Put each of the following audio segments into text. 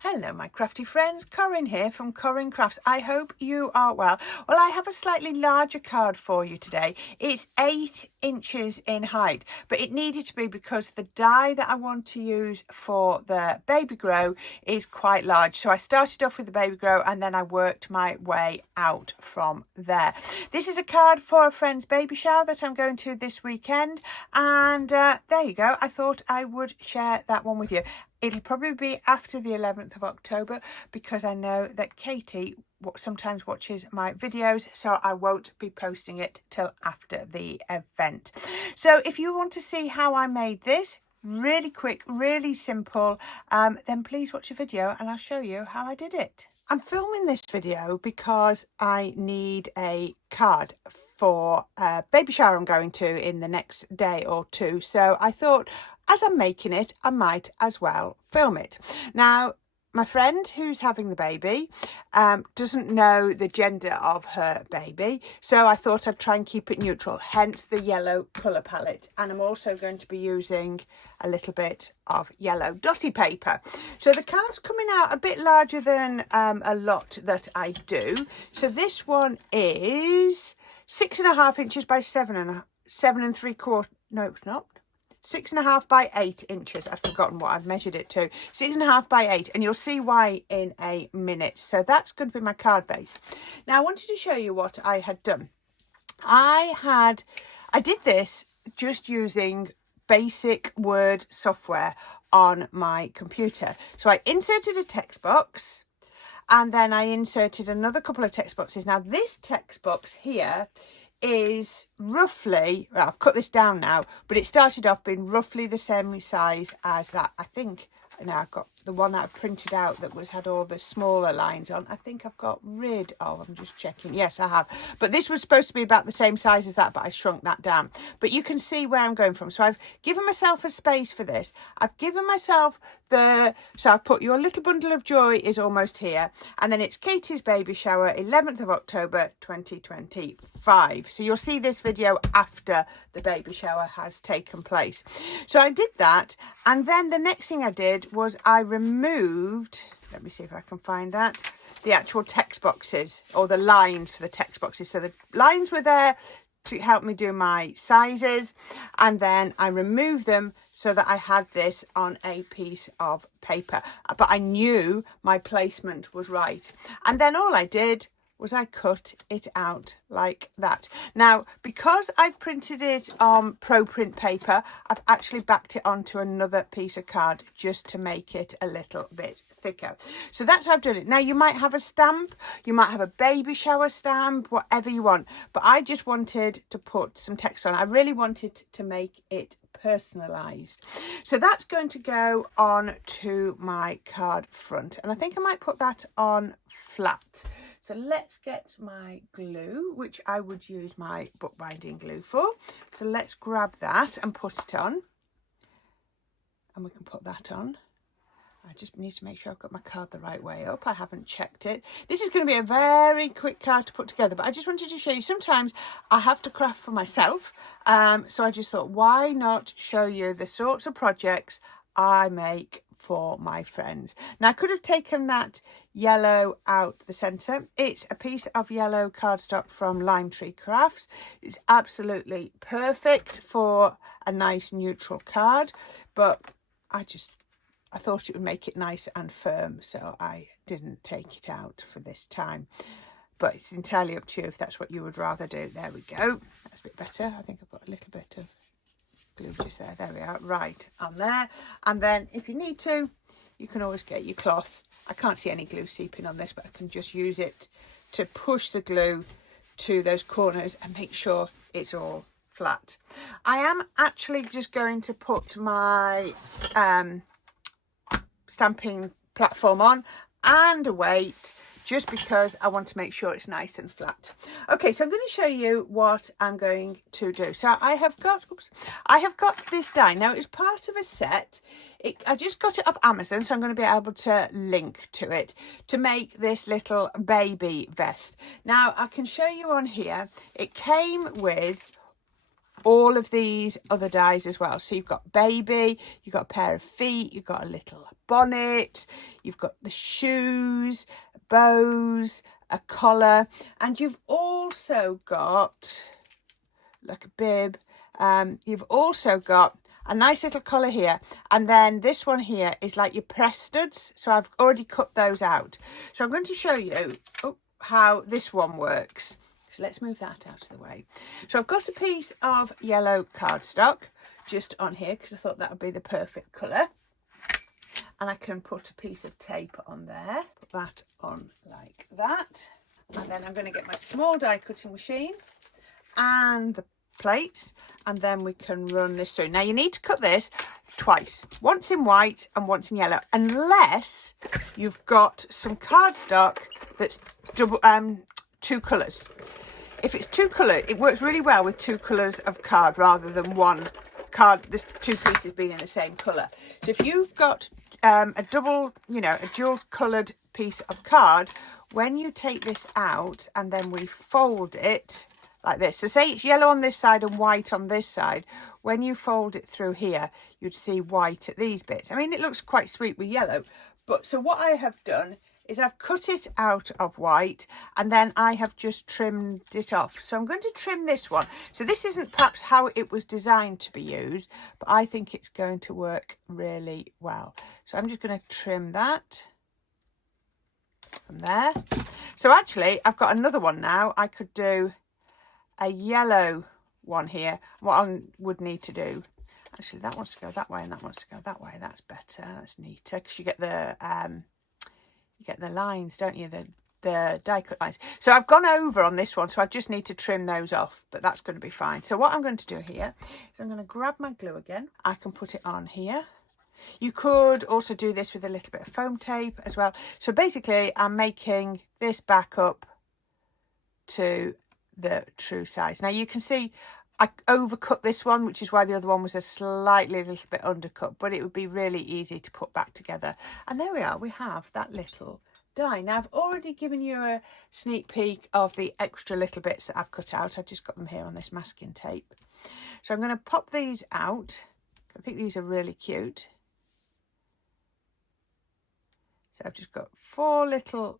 Hello my crafty friends, Corrine here from Corrine Crafts. I hope you are well. Well, I have a slightly larger card for you today. It's 8 inches in height, but it needed to be because the die that I want to use for the baby grow is quite large. So I started off with the baby grow and then I worked my way out from there. This is a card for a friend's baby shower that I'm going to this weekend, and there you go. I thought I would share that one with you. It'll probably be after the 11th of October because I know that Katie sometimes watches my videos, so I won't be posting it till after the event. So if you want to see how I made this, really quick, really simple, then please watch the video and I'll show you how I did it. I'm filming this video because I need a card for a baby shower I'm going to in the next day or two. So I thought, as I'm making it, I might as well film it. Now, my friend who's having the baby doesn't know the gender of her baby, so I thought I'd try and keep it neutral, hence the yellow colour palette. And I'm also going to be using a little bit of yellow dotty paper. So the card's coming out a bit larger than a lot that I do. So this one is 6.5 inches by 7.75. No, it's not. 6.5 by 8 inches. I've forgotten what I've measured it to. 6.5 by 8, and you'll see why in a minute. So that's going to be my card base. Now I wanted to show you what I had done. I did this just using basic Word software on my computer. So I inserted a text box and then I inserted another couple of text boxes. Now this text box here is roughly, well, I've cut this down now, but it started off being roughly the same size as that. I think, now I've got the one that I printed out that had all the smaller lines on. I think I've got rid of, I'm just checking. Yes, I have. But this was supposed to be about the same size as that, but I shrunk that down. But you can see where I'm going from. So I've given myself a space for this. I've given myself so I've put your little bundle of joy is almost here. And then it's Katie's baby shower, 11th of October, 2025. So you'll see this video after the baby shower has taken place. So I did that. And then the next thing I did was I removed, let me see if I can find that, the actual text boxes, or the lines for the text boxes. So the lines were there to help me do my sizes, and then I removed them so that I had this on a piece of paper, but I knew my placement was right. And then all I did was I cut it out like that. Now, because I've printed it on Pro Print paper, I've actually backed it onto another piece of card just to make it a little bit thicker. So that's how I've done it. Now, you might have a stamp, you might have a baby shower stamp, whatever you want, but I just wanted to put some text on. I really wanted to make it personalised. So that's going to go on to my card front, and I think I might put that on flat. So let's get my glue, which I would use my bookbinding glue for. So let's grab that and put it on, and we can put that on. I just need to make sure I've got my card the right way up. I haven't checked it. This is going to be a very quick card to put together, but I just wanted to show you, sometimes I have to craft for myself. So I just thought, why not show you the sorts of projects I make for my friends. Now, I could have taken that yellow out the centre. It's a piece of yellow cardstock from Lime Tree Crafts. It's absolutely perfect for a nice neutral card, but I thought it would make it nice and firm, so I didn't take it out for this time. But it's entirely up to you if that's what you would rather do. There we go. That's a bit better. I think I've got a little bit of glue just there. There we are. Right, on there. And then if you need to, you can always get your cloth. I can't see any glue seeping on this, but I can just use it to push the glue to those corners and make sure it's all flat. I am actually just going to put my stamping platform on and a weight, just because I want to make sure it's nice and flat. Okay, so I'm going to show you what I'm going to do. So I have got this die. Now, it's part of a set. I just got it off Amazon, so I'm going to be able to link to it to make this little baby vest. Now, I can show you on here, it came with all of these other dies as well. So you've got baby, you've got a pair of feet, you've got a little bonnet, you've got the shoes, bows, a collar, and you've also got like a bib. You've also got a nice little collar here, and then this one here is like your press studs, so I've already cut those out. So I'm going to show you how this one works. So let's move that out of the way. So I've got a piece of yellow cardstock just on here because I thought that would be the perfect colour, and I can put a piece of tape on there, put that on like that, and then I'm going to get my small die cutting machine and the plates, and then we can run this through. Now you need to cut this twice, once in white and once in yellow, unless you've got some cardstock that's double two colours. If it's two colour, it works really well with two colours of card rather than one card, there's two pieces being in the same colour. So if you've got a double, you know, a dual coloured piece of card, when you take this out and then we fold it like this, so say it's yellow on this side and white on this side, when you fold it through here, you'd see white at these bits. I mean, it looks quite sweet with yellow, but so what I have done is I've cut it out of white and then I have just trimmed it off. So I'm going to trim this one. So this isn't perhaps how it was designed to be used, but I think it's going to work really well. So I'm just going to trim that from there. So actually I've got another one now. I could do a yellow one here. What I would need to do, actually that wants to go that way and that wants to go that way. That's better, that's neater, because you get the lines, don't you, the die cut lines. So I've gone over on this one, so I just need to trim those off, but that's going to be fine. So what I'm going to do here is I'm going to grab my glue again. I can put it on here. You could also do this with a little bit of foam tape as well. So basically I'm making this back up to the true size. Now you can see I overcut this one, which is why the other one was a little bit undercut, but it would be really easy to put back together. And there we are, we have that little die. Now I've already given you a sneak peek of the extra little bits that I've cut out. I've just got them here on this masking tape. So I'm going to pop these out. I think these are really cute. So I've just got 4 little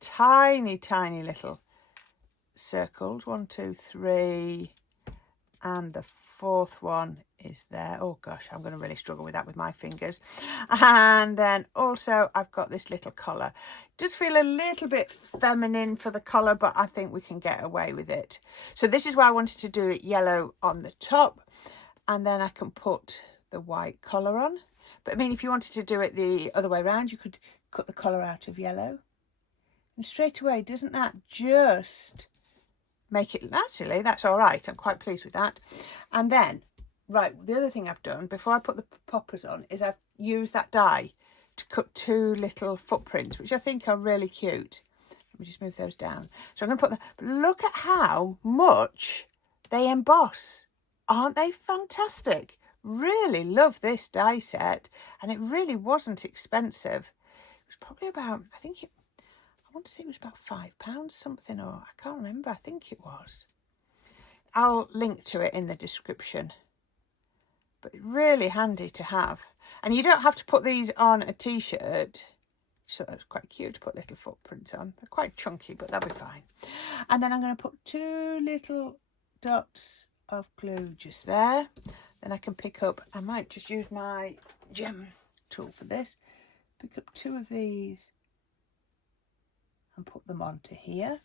tiny little circles, 1, 2, 3, and the 4th one is there. Oh gosh, I'm going to really struggle with that with my fingers. And then also I've got this little collar. It does feel a little bit feminine for the collar, but I think we can get away with it. So this is why I wanted to do it yellow on the top, and then I can put the white collar on. But I mean, if you wanted to do it the other way around, you could cut the collar out of yellow, and straight away, doesn't that just make it, actually that's all right, I'm quite pleased with that. And then right, the other thing I've done before I put the poppers on is I've used that die to cut 2 little footprints, which I think are really cute. Let me just move those down. So I'm going to put them, but look at how much they emboss. Aren't they fantastic? Really love this die set, and it really wasn't expensive. It was probably about, I want to say it was about £5 something, or I can't remember, I think it was. I'll link to it in the description. But really handy to have. And you don't have to put these on a t-shirt. So that was quite cute to put little footprints on. They're quite chunky, but they'll be fine. And then I'm going to put 2 little dots of glue just there. Then I can pick up, I might just use my gem tool for this. Pick up 2 of these and put them onto here.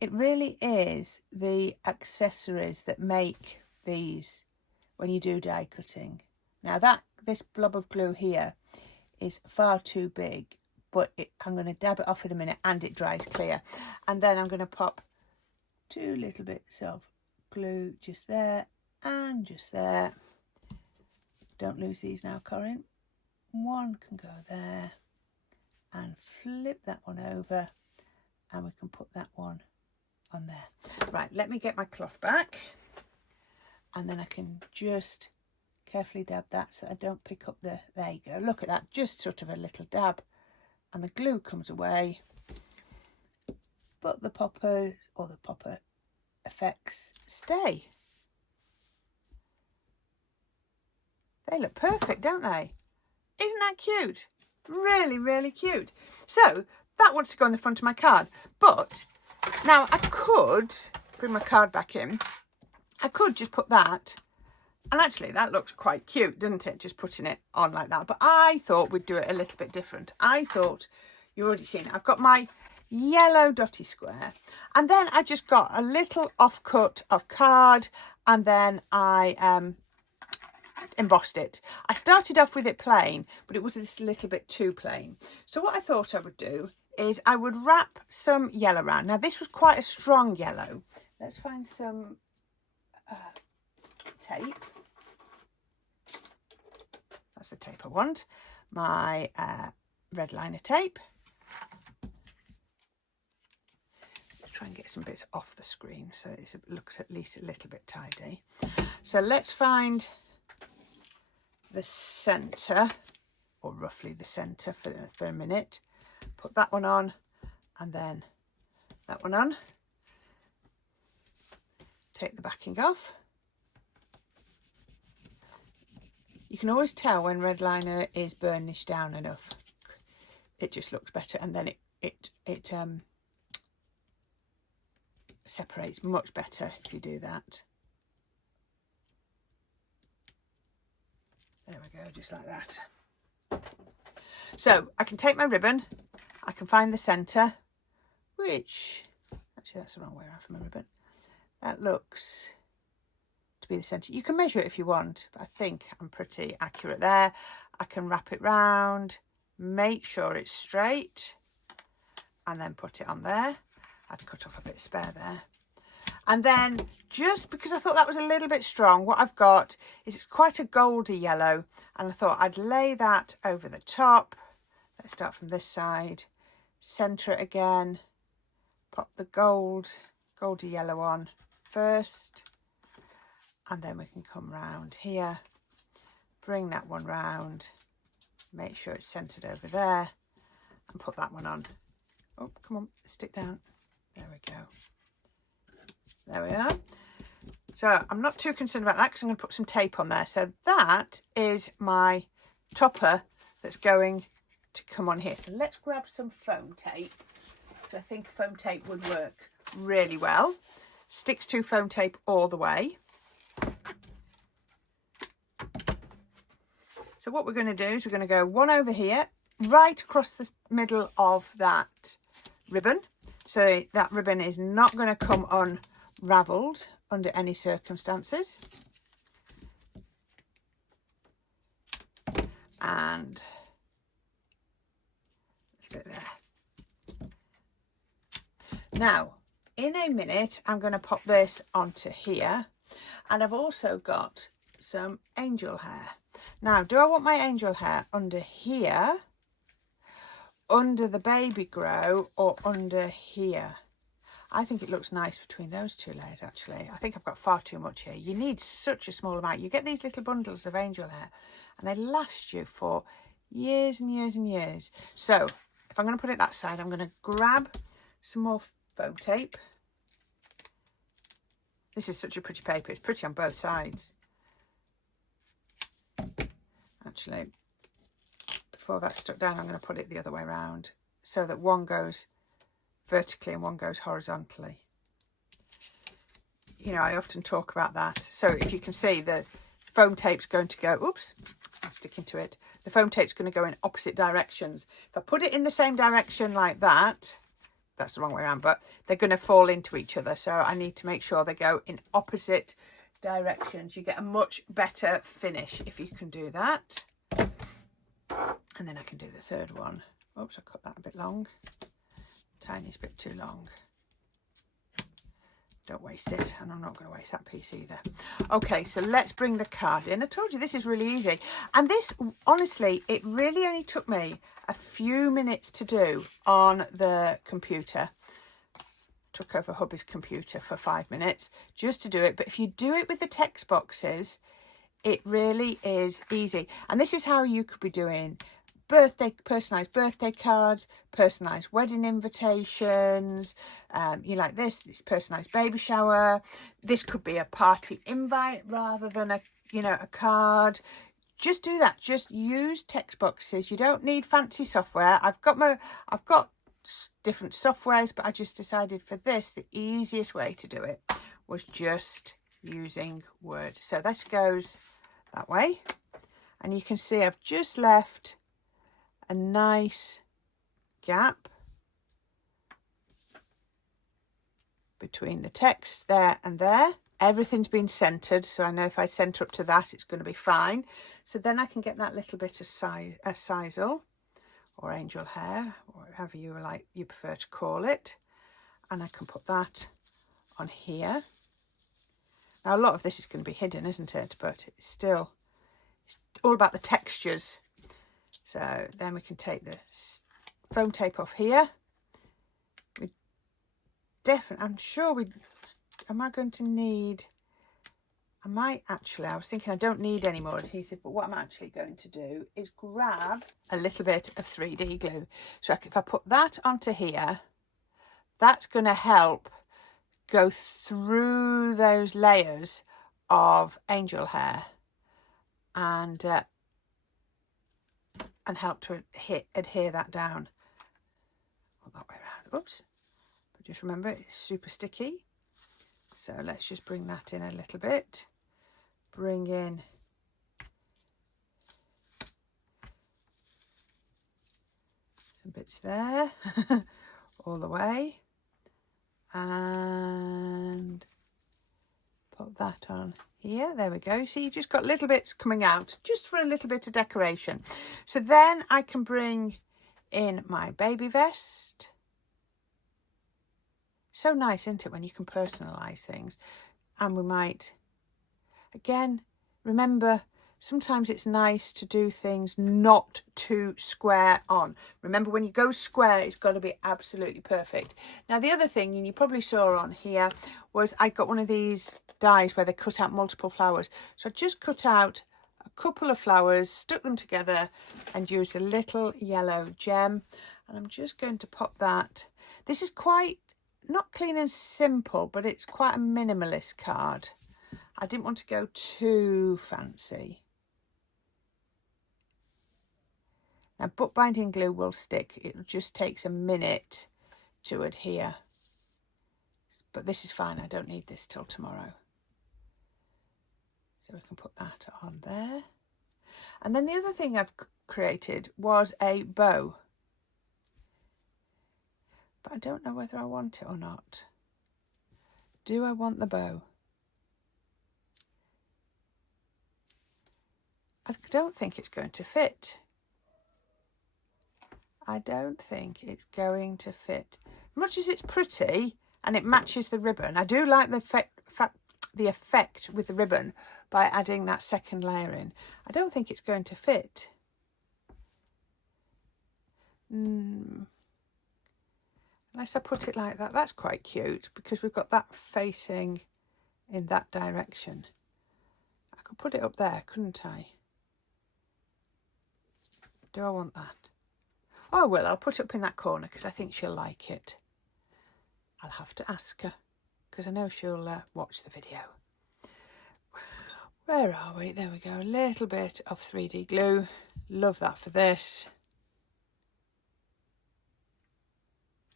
It really is the accessories that make these when you do die cutting. Now this blob of glue here is far too big, but I'm going to dab it off in a minute and it dries clear. And then I'm going to pop 2 little bits of glue just there and just there. Don't lose these now, Corrine. 1 can go there, and flip that one over, and we can put that one on there. Right, let me get my cloth back, and then I can just carefully dab that so I don't pick up there you go, look at that, just sort of a little dab, and the glue comes away, but the popper or the popper effects stay. They look perfect, don't they? Isn't that cute? Really, really cute. So that wants to go on the front of my card. But now I could bring my card back in. I could just put that. And actually that looks quite cute, doesn't it? Just putting it on like that. But I thought we'd do it a little bit different. I thought, you've already seen it. I've got my yellow dotty square. And then I just got a little offcut of card. And then I embossed it. I started off with it plain, but it was just a little bit too plain. So what I thought I would do is I would wrap some yellow around. Now this was quite a strong yellow. Let's find some tape. That's the tape I want. My red liner tape. Try and get some bits off the screen so it looks at least a little bit tidy. So let's find the centre, or roughly the centre for a minute. Put that one on and then that one on. Take the backing off. You can always tell when red liner is burnished down enough. It just looks better, and then it separates much better if you do that. There we go, just like that. So I can take my ribbon, I can find the centre, which, actually that's the wrong way around for my ribbon. That looks to be the centre. You can measure it if you want, but I think I'm pretty accurate there. I can wrap it round, make sure it's straight, and then put it on there. I had to cut off a bit of spare there. And then, just because I thought that was a little bit strong, what I've got is it's quite a goldy yellow, and I thought I'd lay that over the top. Let's start from this side, centre it again, pop the goldy yellow on first, and then we can come round here, bring that one round, make sure it's centred over there, and put that one on. Oh, come on, stick down. There we go. There we are. So I'm not too concerned about that because I'm going to put some tape on there. So that is my topper that's going to come on here. So let's grab some foam tape, because I think foam tape would work really well. Sticks to foam tape all the way. So what we're going to do is we're going to go one over here, right across the middle of that ribbon. So that ribbon is not going to come unravelled under any circumstances. And let's put it there. Now, in a minute, I'm going to pop this onto here. And I've also got some angel hair. Now, do I want my angel hair under here, under the baby grow, or under here? I think it looks nice between those two layers, actually. I think I've got far too much here. You need such a small amount. You get these little bundles of angel hair and they last you for years and years and years. So if I'm going to put it that side, I'm going to grab some more foam tape. This is such a pretty paper. It's pretty on both sides. Actually, before that's stuck down, I'm going to put it the other way around so that one goes vertically and one goes horizontally. You know, I often talk about that. So if you can see, the foam tape's going to go, oops, I'm sticking to it. The foam tape's going to go in opposite directions. If I put it in the same direction like that, that's the wrong way around, but they're going to fall into each other. So I need to make sure they go in opposite directions. You get a much better finish if you can do that. And then I can do the third one. Oops, I cut that a bit long. Tiniest bit too long. Don't waste it, and I'm not going to waste that piece either. Okay, so let's bring the card in. I told you this is really easy, and this, honestly, it really only took me a few minutes to do on the computer. Took over hubby's computer for 5 minutes just to do it, but if you do it with the text boxes, it really is easy. And this is how you could be doing personalised birthday cards, personalised wedding invitations, you like this personalised baby shower. This could be a party invite rather than a card. just do that. Just use text boxes. You don't need fancy software. I've got different softwares, but I just decided for this, the easiest way to do it was just using Word. So that goes that way. And you can see I've just left a nice gap between the text there and there. Everything's been centered, so I know if I center up to that, it's going to be fine. So then I can get that little bit of sisal or angel hair, or however you prefer to call it, and I can put that on here. Now a lot of this is going to be hidden, isn't it? But it's all about the textures. So then we can take the foam tape off here. I'm sure am I going to need, I was thinking I don't need any more adhesive, but what I'm actually going to do is grab a little bit of 3D glue. So if I put that onto here, that's going to help go through those layers of angel hair and help to adhere that down. That way around. Oops. But just remember, it's super sticky. So let's just bring that in a little bit. Bring in some bits there, all the way. And put that on here. There we go. See, you've just got little bits coming out just for a little bit of decoration. So then I can bring in my baby vest. So nice, isn't it, when you can personalise things? And we might, again, remember, sometimes it's nice to do things not too square on. Remember, when you go square, it's got to be absolutely perfect. Now, the other thing, and you probably saw on here, was I got one of these dies where they cut out multiple flowers. So I just cut out a couple of flowers, stuck them together, and used a little yellow gem. And I'm just going to pop that. This is quite, not clean and simple, but it's quite a minimalist card. I didn't want to go too fancy. Now, bookbinding glue will stick. It just takes a minute to adhere. But this is fine. I don't need this till tomorrow. So we can put that on there. And then the other thing I've created was a bow. But I don't know whether I want it or not. Do I want the bow? I don't think it's going to fit. I don't think it's going to fit. Much as it's pretty and it matches the ribbon, I do like the effect with the ribbon by adding that second layer in. I don't think it's going to fit. Unless I put it like that. That's quite cute because we've got that facing in that direction. I could put it up there, couldn't I? Do I want that? Oh, well, I'll put it up in that corner because I think she'll like it. I'll have to ask her because I know she'll watch the video. Where are we? There we go. A little bit of 3D glue. Love that for this.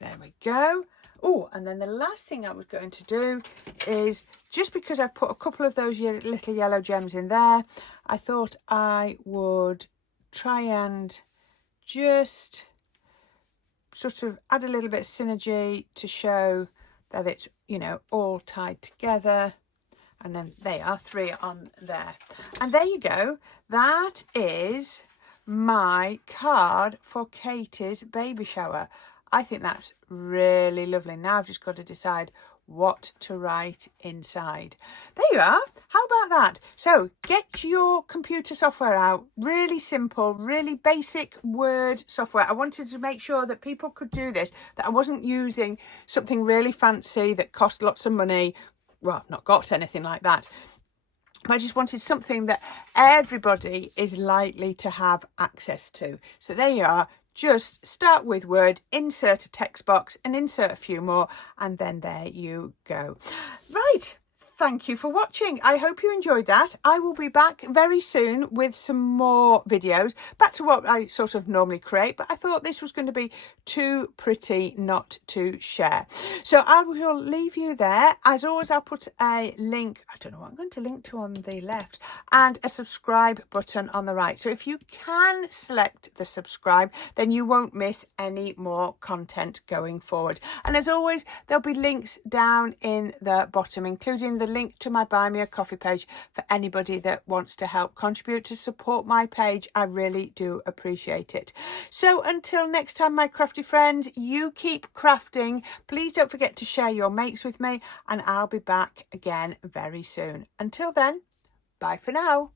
There we go. Oh, and then the last thing I was going to do is, just because I've put a couple of those little yellow gems in there, I thought I would try and just sort of add a little bit of synergy to show that it's, you know, all tied together. And then they are 3 on there. And there you go. That is my card for Katie's baby shower. I think that's really lovely. Now I've just got to decide what to write inside. There you are. How about that? So get your computer software out. Really simple, really basic Word software. I wanted to make sure that people could do this, that I wasn't using something really fancy that cost lots of money. Well, I've not got anything like that. But I just wanted something that everybody is likely to have access to. So there you are. Just start with Word, insert a text box and insert a few more, and then there you go. Right, thank you for watching. I hope you enjoyed that. I will be back very soon with some more videos, back to what I sort of normally create, but I thought this was going to be too pretty not to share. So I will leave you there. As always, I'll put a link, I don't know what I'm going to link to on the left, and a subscribe button on the right. So if you can select the subscribe, then you won't miss any more content going forward. And as always, there'll be links down in the bottom, including the link to my Buy Me a Coffee page for anybody that wants to help contribute to support my page. I really do appreciate it. So until next time, my crafty friends, you keep crafting. Please don't forget to share your makes with me, and I'll be back again very soon. Until then, bye for now.